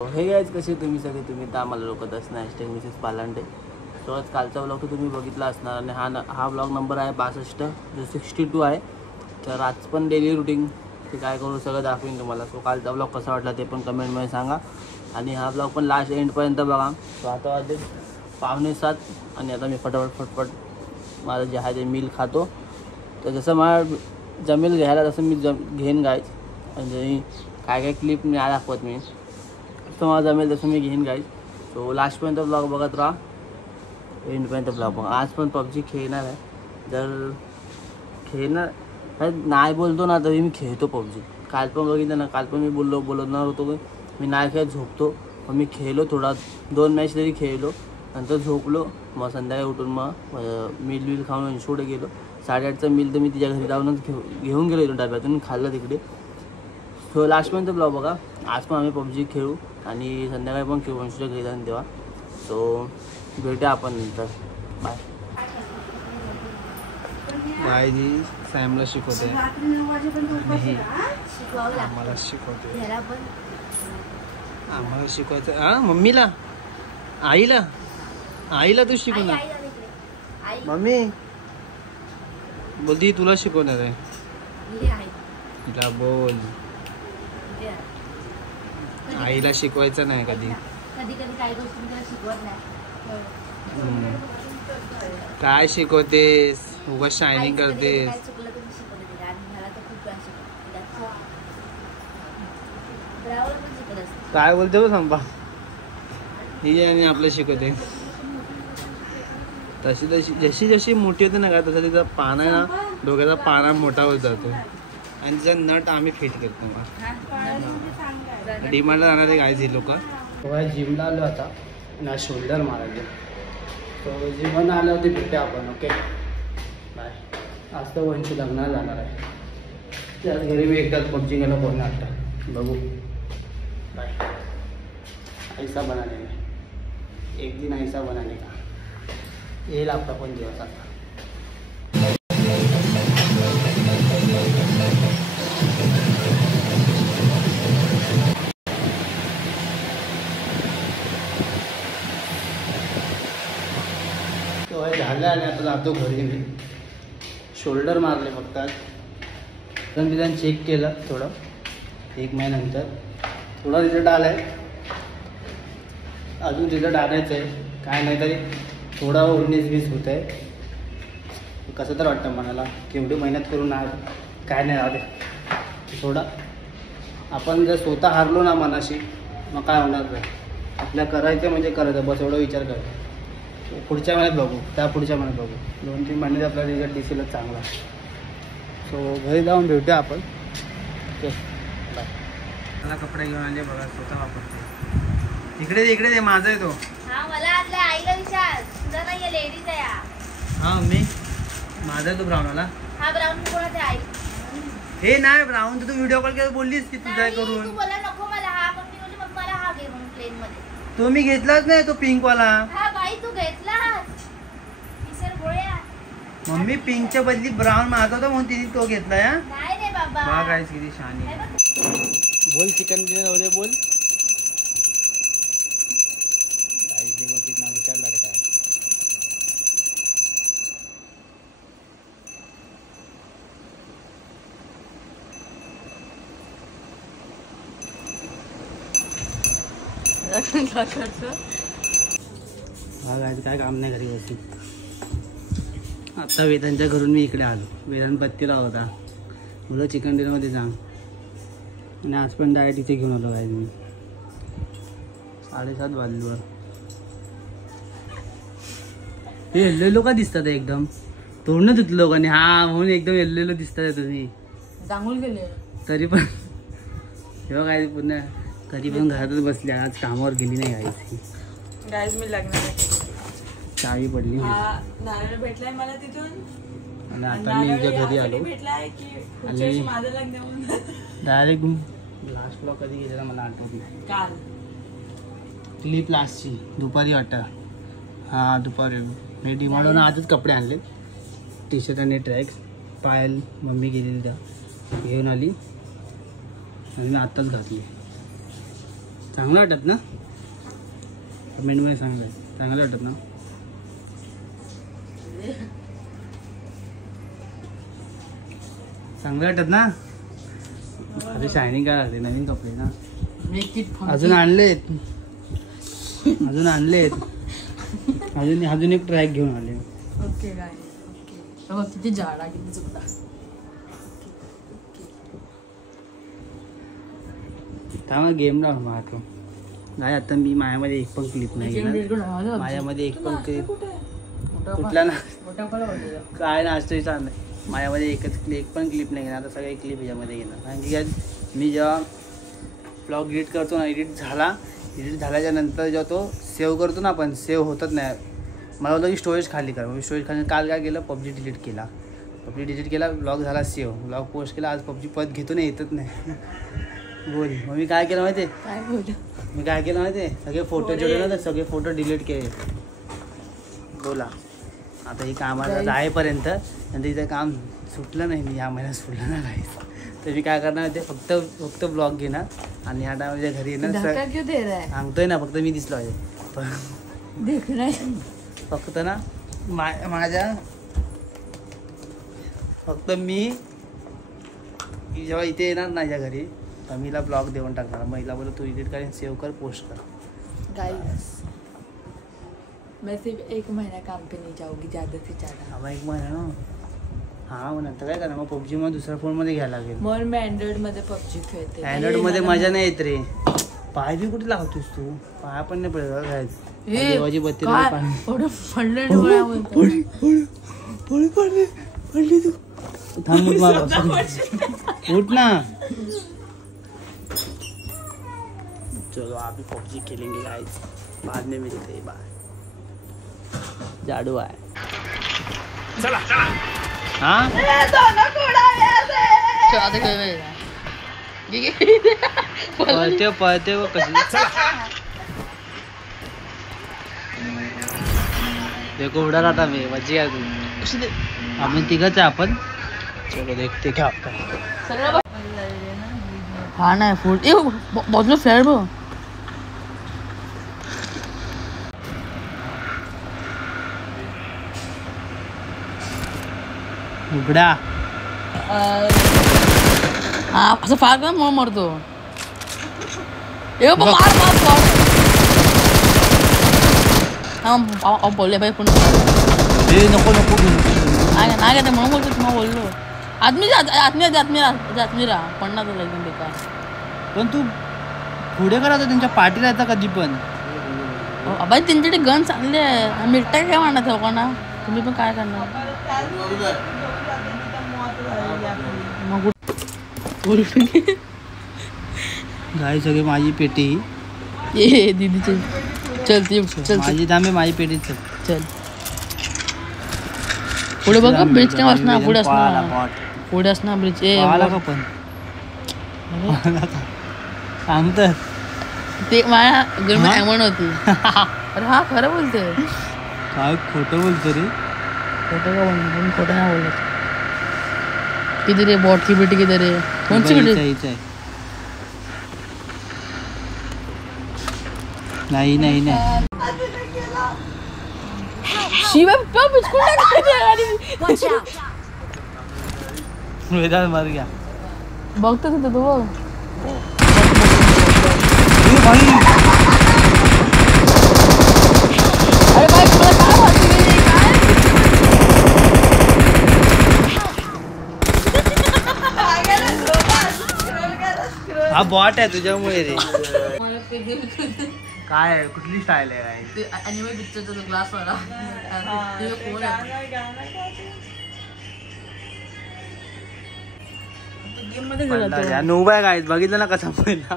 हे गाईज कसे तुम्ही सगळे तुम्ही तर आम्हाला लोकत असणार हॅशटॅग मिसेस पालांडे. सो आज कालचा ब्लॉग तुम्ही बघितला असणार आणि हा ब्लॉग नंबर आहे 62 जो 62 आहे. तर आज पण डेली रुटीन ते काय करू सगळं दाखवीन तुम्हाला. सो कालचा ब्लॉग कसा वाटला ते पण कमेंटमध्ये सांगा आणि हा ब्लॉग पण लास्ट एंडपर्यंत बघा. सो आता वाजले 6:45 आणि आता मी फटफट माझं जे आहे ते मील खातो. तर जसं मला जमेल घ्यायला तसं मी घेईन गाईज. म्हणजे काय क्लिप नाही दाखवत मी, तर मला जमेल तसं मी घेईन गाईज. सो लास्टपर्यंत ब्लॉग बघत राहा, एंडपर्यंत ब्लॉग बघा. आज पण पबजी खेळणार आहे. जर खेळणार नाही बोलतो ना तरी मी खेळतो पबजी. काल पण बघितलं ना, काल पण मी बोलणार होतो की मी नाही खेळत झोपतो. मग मी खेळलो थोडा 2 मॅच तरी खेळलो, नंतर झोपलो. मग संध्याकाळी उठून मग मील खाऊन इन्शोडे गेलो. 8:30चा मील तर मी तिच्या घरी जाऊनच घेऊन गेलो डब्यातून, खाल्लं तिकडे. सो लास्टपर्यंत ब्लॉग बघा. आज पण आम्ही पबजी खेळू आणि संध्याकाळी पण खेळू वंशूच्या घरी जाऊन तेव्हा. सो भेटूया आपण नंतर. बाय. बायजी सॅमला शिकवते, आम्हाला शिकवायचं. हां मम्मीला आईला तू शिकवणार. मम्मी बोलती तुला शिकवणार आहे. तिला बोल आईला शिकवायचं नाही कधी काही गोष्टी मी शिकवत नाही. काय शिकवतेस, उगाच शायनिंग करतेस. चुकलं तर शिकवते आणि मला तर खूप वेळा शिकवते. काय बोलते बघ सांगा. ही आणि आपलं शिकवते तशी जशी मोठी होते ना का तसं तिचा पाना ना, डोक्याचा पाना मोठा होत जातो आणि तिचा नट आम्ही फिट करतो. डिमांडला जाणार आहे गायची लोक. जिमला आलो आता ना, शोल्डर मारायचे. तो जिमला आलं होते भेटे आपण. Okay bye. आज तर वंशी लग्नाला जाणार आहे. त्यात घरी मी एकटाच पबजी गेला कोण आता बघू. बाय. ऐसा बनाने में एक दिन ऐसा बनाने का येईल आपला पण दिवस आता. झालं आणि आता जातो घरी. मी शोल्डर मारले फक्त आज. पण तिथं चेक केलं थोडं 1 महिन्यानंतर. थोडा रिझल्ट आला आहे, अजून रिझल्ट आणायचं आहे. काय नाही तरी थोडा 19-20 होत आहे. कसं तर वाटतं मनाला, केवढी मेहनत करून आहे. काय नाही राहते थोडा. आपण जर स्वतः हारलो ना मनाशी मग काय होणार नाही. आपल्या करायचं म्हणजे करायचं बस, एवढा विचार करायचा. पुढच्या महिन्यात बघू, त्या पुढच्या महिन्यात बघू. 2-3 महिन्यात आपला रिझल्ट दिसेलच चांगला. सो घरी जाऊन भेटूया आपण. Okay bye. मला कपडे घेऊन आले बघा, स्वतः वापरते. इकडे दे माझा आहे तो. हा मला आपल्या आईला विचार, तुझा नाहीये लेडीज आहे. हा मी माझा आहे तो ब्राऊनवाला. हा ब्राऊन कोणाचा आई? हे नाही ब्राऊन तर तू व्हिडिओ कॉल केला बोललीस की तुझा आहे तू करून. बोला नको मला हा, मग मी बोलली मग मला हा घे म्हणून प्लेन मध्ये. तो मी घेतलाच नाही, तो पिंक वाला. हा बाई तू घेतलास विसर गोळ्या. मम्मी पिंकच्या बदली ब्राऊन माझा होता म्हणून तिने तो घेतलाय. नाही रे बाबा. बघ गाईस किती छान आहे. बोल चिकन डिनर बोल. गाइस देखो कितना हुशार लड़का है. हा गाइस काय काम नाही घरी बसून. आता वेदांच्या घरून मी इकडे आलो. वेदांत बत्तीला होता, मुलं चिकन डिनरमध्ये जा आणि आज पण डायरेक्ट इथे घेऊन आलो. गाईज मी 7:30 वाजल्यावर. हे एल्लेलो का दिसतात एकदम, तोंड धुतलं लोकांनी. हा म्हणून एकदम एल्लेलो दिसतात तुम्ही. जांभूळ गेले तरी पण तेव्हा काय पुन्हा तरी पण घरातच बसले. आज कामावर गेली नाही गाईज. गाईज मी लग्नाला चावी पडली नारळ भेटलाय मला तिथून आणि आता मी इथे घरी आलो. भेटलाय की आणि माझं लग्न म्हणून डायरेक्ट लास्ट ब्लॉग कधी गेलेला मला आठवत नाही. काल क्लिप लास्टची दुपारी वाटतं. हां दुपारी मी डिमांडवरून आजच कपडे आणले. टी शर्ट आणि ट्रॅक्स. पायल मम्मी गेलेली त्या घेऊन आली आणि मी आत्ताच घातली. चांगलं वाटत ना कमेंटमध्ये सांगा चांगलं वाटत ना चांगलं वाटत ना अरे शायनिंग काय लागते नवीन कपडे ना अजून आणलेत अजून एक ट्रॅक घेऊन आले ओके काय ओके किती जाडा किती चुकता त्यामुळे गेम राहून मारतो नाही आता मी माझ्यामध्ये एक पण क्लिप नाही गेला माझ्यामध्ये एक पण क्लिप कुठला ना काय ना असतोही चाललं माझ्यामध्ये एक पण क्लिप नाही घेणार आता सगळे क्लिप ह्याच्यामध्ये घेणार कारण की मी जेव्हा ब्लॉग एडिट करतो ना एडिट झाल्याच्या नंतर जेव्हा तो सेव्ह करतो ना आपण सेव्ह होतच नाही मला होतं की स्टोरेज खाली कर मी स्टोरेज खाली काल काय केलं पबजी डिलीट केला ब्लॉग झाला सेव्ह ब्लॉग पोस्ट केला आज पबजी परत घेतो नाही येतच नाही बोल मग मी काय केलं माहिती आहे सगळे फोटो जोडले ना तर सगळे फोटो डिलीट केले बोला आता ही कामाला जाईपर्यंत नंतर तिचं काम सुटलं नाही मी ह्या महिन्यात सुटलं ना काही तर मी काय करणार ते फक्त ब्लॉग घेणार आणि ह्या टायमाच्या घरी येणार सांगतोय ना फक्त मी दिसलो आहे फक्त ना माझ्या फक्त मी जेव्हा इथे येणार ना माझ्या घरी तर मीला ब्लॉग देऊन टाकणार महिला बोलतो तू एडिट करेन सेव्ह कर पोस्ट कर गाइस मैं सिर्फ 1 महीना काम पे नहीं जाऊंगी ज़्यादा से ज़्यादा हा 1 महिना ना हा मग नंतर काय करणार मग पबजी मग दुसऱ्या फोनमध्ये घ्यायला लागेल मग मी अँड्रॉइडमध्ये पबजी खेळते अँड्रॉइडमध्ये मजा नाही येत रे पाय बी कुठे लावतोस तू पाया पण नाही पडत घ्यायचं देवाची बत्ती पडली तू थांब उठ ना चलो अभी पबजी खेलेंगे गाइस बाद में मिलते हैं बाय जाडू आहे चला हाँ पळते वो कशी देखो उड़ा रहा था मैं बच गया तू आपण तिघच आहे आपण चलो देखते क्या होता है हा नाही फूड ए बाजूला फ्लॅट बघ उघडा हा असं फार का मग मरतो ए मार हा बोलले बाई पण नको नाही काय म्हणून बोलतो तुम्हाला बोललो आत्मी राहा पडणार तुला एकदम बेकार पण तू पुढे करायचं त्यांच्या पाठीला येतं कधी पण बाई त्यांच्याकडे गन चांगले आहे मिरटा काय म्हणणार लोकांना तुम्ही पण काय करणार मग गाई सगळी माझी पेटी ये दीदीचे चल चल माझी थांबे माझी पेटी चल पुढे बघ ब्रिज काय असणार पुढे असणार ब्रिज ए का पण सांगत ते माझ्या गरमी ॲमन होती अरे हा खरं बोलते काय खोटं बोलतो रे खोटं का बोलतो खोटं नाही बोलत किती रे बॉट की बेटी किती रे कोणची बेटी नाही शिवाय बिस्कुट वेदांत मार गया बघतोच होतं तू बघ अरे बाई तुला काय वाटतं हा बॉट आहे तुझ्यामुळे रे काय आहे कुठली स्टाईल आहे काय ते अॅनिमे पिक्चरचा ग्लास वाला फोन नोबा काय बघितलं ना कसा पहिला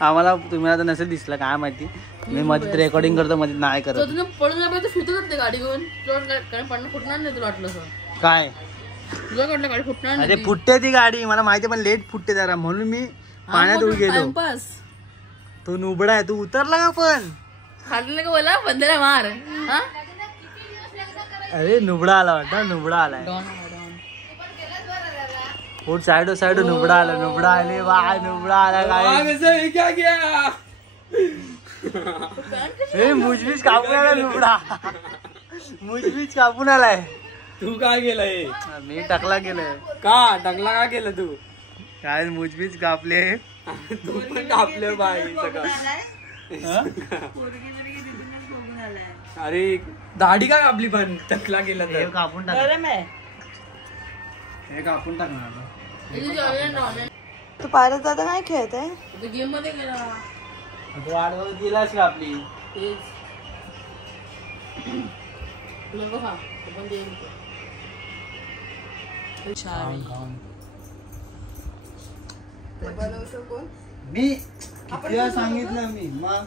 आम्हाला तुम्ही आता नसेल दिसला काय माहिती मी मध्ये रेकॉर्डिंग करतो मध्ये नाही करत पडून फुटत गाडी घेऊन पडणं फुटणार नाही तुला वाटलं काय तुला वाटलं गाडी फुटणार अरे फुटते ती गाडी मला माहिती पण लेट फुटते जरा म्हणून मी पाण्यात उडी गेलो तो नुबडा आहे तू उतरला का पण खाल्लं का बोला बंदरा मार अरे नुबडा आला वाटत नुबडा आलाय साइडो नुबडा आला नुबडा आले नुबडा आला काय हे मुजबीज कापून आला लुबडा. मुजबीज कापून आलाय. तू काय केलंय? मी टाकला गेलोय. का टाकला का केलं तू? काय मुजबीज कापले. तू पण कापले बाई सगळं. अरे दाढी का कापली पण टकला गेला हे तर कापून टाक. हे कापून टाकणार. तू पारत जाता काय खेळत आहे? गेम मध्ये गेला. तू वाट बघत गेलास का आपली? तेच तुला बघा तो पण देईल. मी किती वेळा सांगितलं मी. मग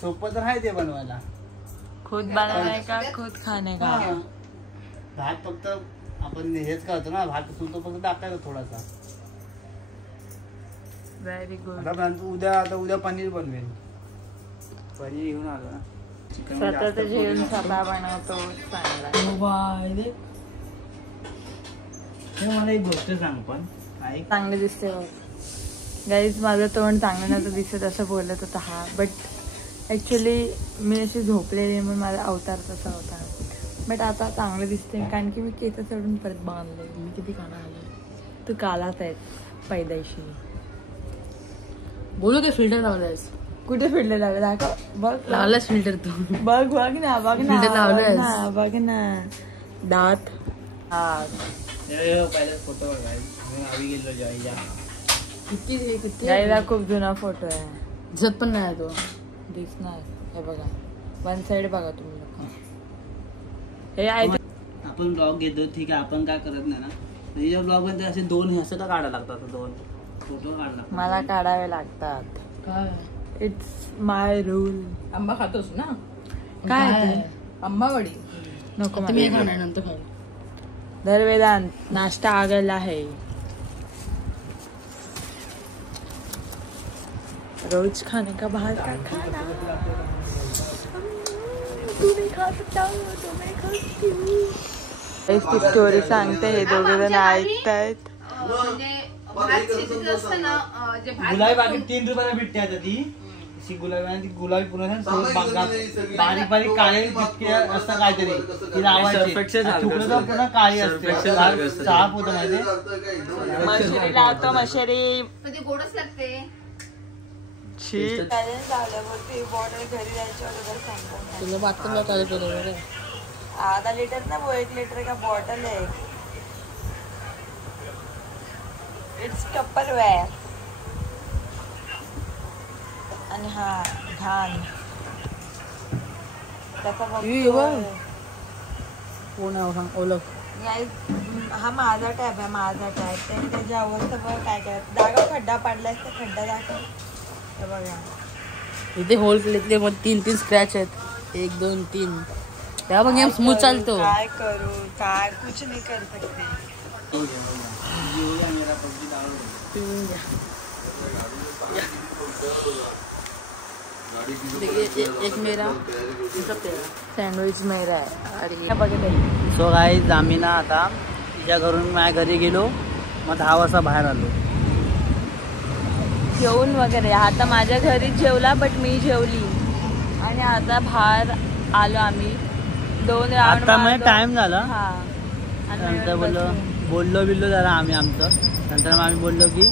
सोपं तर आहे ते बनवायला. खुद बनाने का खुद खाने का. भात फक्त आपण हेच करतो ना. भात फुलतो फक्त टाकायचा थोडासा. Very good. आता उद्या पनीर बनवेल. पनीर घेऊन आलो ना. स्वतःच जेवण स्वतः बनवतो चांगला. मला एक गोष्ट सांग पण ऐक. चांगलं दिसते गाईज. माझं तोंड चांगलं नव्हतं दिसत असं बोलत होता हा. बट ॲक्च्युली मी अशी झोपलेली म्हणून माझा अवतार तसा होता. बट आता चांगलं दिसते कारण की मी केस चढून परत बांधले. मी किती काना आलो. तू कालाच आहे पैदाइशी. बोलू काय फिल्टर लावलायस? कुठे फिरले लागले दाखव. बघ लावलायस फिल्टर तू? बघ बघ ना बघ ना Filter लावलंयस? बघ ना, बघ ना दात. हा पहिला फोटो आवी गेलो जॉईच्या. किती किती गाईला खूप जुना फोटो आहे. दिसत पण नाही तो. दिसणार. हे बघा वन साइड बघा तुम्ही लोक. हे आहे आपण ब्लॉग घेतो ठीक आहे. आपण काय करत नाही ना. तुझ्या ब्लॉग मध्ये असे दोन असं का काढायला लागतात. दोन फोटो काढला मला काढावे लागतात. काय इट्स माय रूल. आंबा खातोस ना? काय ते? आंबावडी नको आता मी मला. खाणार नंतर खाऊ. धर नाश्ता आ गया है. रोज खाने का बाहर का खाना. तुम्ही खा सकता हो, तुम्ही खा सकती हो. ती स्टोरी सांगते हे दोघे जण ऐकतायत. म्हणजे भात शिजत असताना जे भात गुलाबी बाकी 3 रुपयाला भेटते आता ती. अशी गुलाबी गुलाबी पुन्हा बारीक बारीक काळे जितके असतं काहीतरी ती लावायची. तुकडं तर पुन्हा काळी असते. साफ होतं माहिती. मशरी लावतो मशरी. म्हणजे गोडच लागते. घरी जायच्या अगोदर सांगतो. तुला बाथरूमला काय केलं? आधा लीटर ना वो 1 लीटर का बॉटल है. इट्स टप्परवेअर. आणि हा घाण त्याचा कोण आहे सांग ओळख. हा माझा टॅब आहे. माझा टॅब ते त्याच्यावर सगळं काय काय जागा खड्डा पाडलाय तर खड्डा दाखव. हे बघा इथे होल केले मग 3 स्क्रॅच आहेत. 1 2 3. तेव्हा पण गेम स्मूथ चालतो. काय करू काय कुछ नाही कर सकते. एक मेरा सँडविच मेरा आहे. बघितलं सो गाईज आम्ही ना आता तिच्या घरून माझ्या घरी गेलो. मग 10 वाजता बाहेर आलो जेवून वगैरे. आता माझ्या घरी जेवला बट मी जेवली आणि आता बाहेर आलो आम्ही. 2 राऊंड आता म्हणजे टाइम झाला. हा नंतर बोललो बिल्लो जरा आम्ही आमचं. नंतर मग आम्ही बोललो की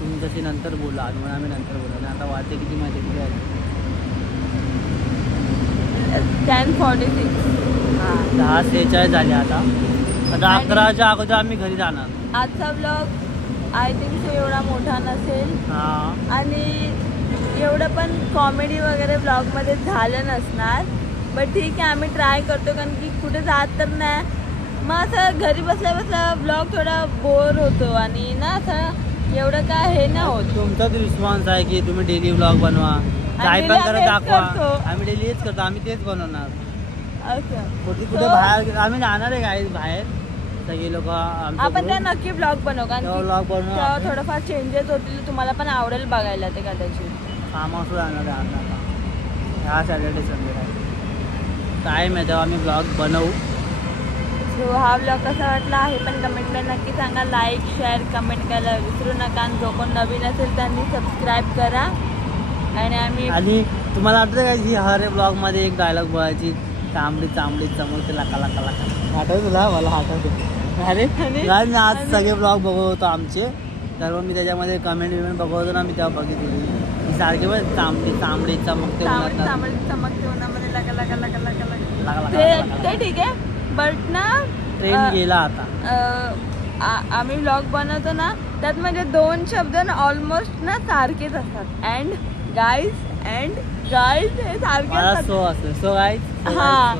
तुमच्याशी नंतर बोला. म्हणून आम्ही नंतर बोललो. आणि आता वाटते किती माहिती किती आहे 10:46. हा 10:46 झाले आता. 11च्या अगोदर आम्ही घरी जाणार. आजचा ब्लॉग आय थिंक सो एवढा मोठा नसेल. हा आणि एवढं पण कॉमेडी वगैरे ब्लॉगमध्ये झालं नसणार. बट ठीक आहे आम्ही ट्राय करतो कारण की कुठे जात तर नाही. मग असं घरी बसल्या बसल्या ब्लॉग थोडा बोर होतो आणि ना असं एवढं काय हे नाही होत. तुमचाच रिस्पॉन्स आहे की तुम्ही डेली ब्लॉग बनवा. काय पण करत दाखवा. आम्ही डेली हेच करतो. आम्ही तेच बनवणार. असं कुठे बाहेर आम्ही जाणार आहे काय बाहेर सगळे लोक. आपण त्या नक्की ब्लॉग बनवू कारण की ब्लॉग बनवू. तेव्हा थोडंफार चेंजेस होतील. तुम्हाला पण आवडेल बघायला ते कदाचित. फार्म हाऊस जाणार आहे आता. ह्या सॅटर्डे संडे आहे टाईम आहे तेव्हा आम्ही ब्लॉग बनवू. सो हा ब्लॉग कसा वाटला आहे पण कमेंटमध्ये नक्की सांगा. लाईक शेअर कमेंट करायला विसरू नका. आणि जो कोण नवीन असेल त्यांनी सबस्क्राईब करा. आणि आम्ही आणि तुम्हाला आठवतं काय की हर ब्लॉग मध्ये एक डायलॉग बोलायची, तांबडी तांबडी चमकते लाका लाका लाका. आठवतं तुला? मला आठवतं. अरे मी आज सगळे ब्लॉग बघत होतो आमचे, तर मग मी त्याच्यामध्ये कमेंट बिमेंट बघत होतो ना, मी तेव्हा बघितली सारखे बघ तांबडी तांबडी चमकते तांबडी तांबडी चमकते उन्हामध्ये लगा लगा लगा लगा लगा. ते ठीक आहे, बट ना ट्रेन गेला आता. आम्ही व्लॉग बनवतो ना, त्यात म्हणजे 2 शब्द ना ऑलमोस्ट ना सारखेच असतात. अँड गाईज हे सारखे मला असतात. सो असतं. सो गाईज, हा,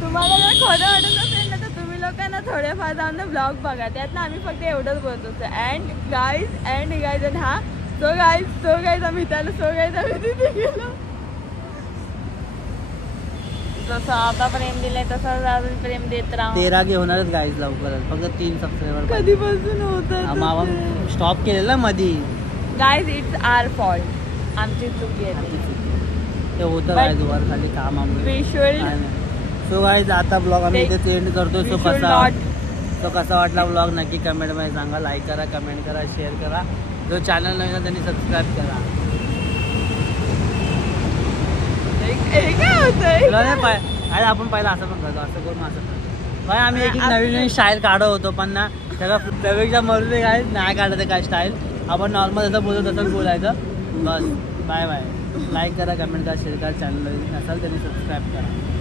तुम्हाला जर खोटं वाटत असेल ना, तर तुम्ही लोकांना थोडेफार जाऊन ना ब्लॉग बघा, त्यात ना आम्ही फक्त एवढंच बोलत असतो, अँड गाईज आणि हा सो गाईज आम्ही त्याला सो गाईज आम्ही तिथे गेलो. जसं आता प्रेम दिलंय तसं अजून प्रेम देत राहू. 13 के होणारच गाईज लवकरच, फक्त 3 सबस्क्रायबर. कधीपासून होत स्टॉप केलेला मध्ये. गाईज इट्स आवर फॉल्ट, आमची चुकी आहे. ते होतं But गाईज वर खाली कामामुळे. We should सो गाईज आता ब्लॉग आम्ही take- इथे एंड करतो. we सो should not- कसा वाटला ब्लॉग नक्की कमेंटमध्ये सांगा. लाईक करा, कमेंट करा, शेअर करा. जो चॅनल नवीन आहे त्यांनी सबस्क्राईब करा. हे काय होतंय? तुला नाही अरे आपण पहिला असं पण करतो, असं करून असं करतो. भाई आम्ही एक नवीन स्टाईल काढत होतो, पण ना त्याला प्रवेशच्या मरून काय नाही काढत काय स्टाईल. आपण नॉर्मल जसं बोलतो तसंच बोलायचं. बस बाय बाय. लाईक करा, कमेंट करा, शेअर करा. चॅनल नवीन असाल त्यांनी सबस्क्राईब करा.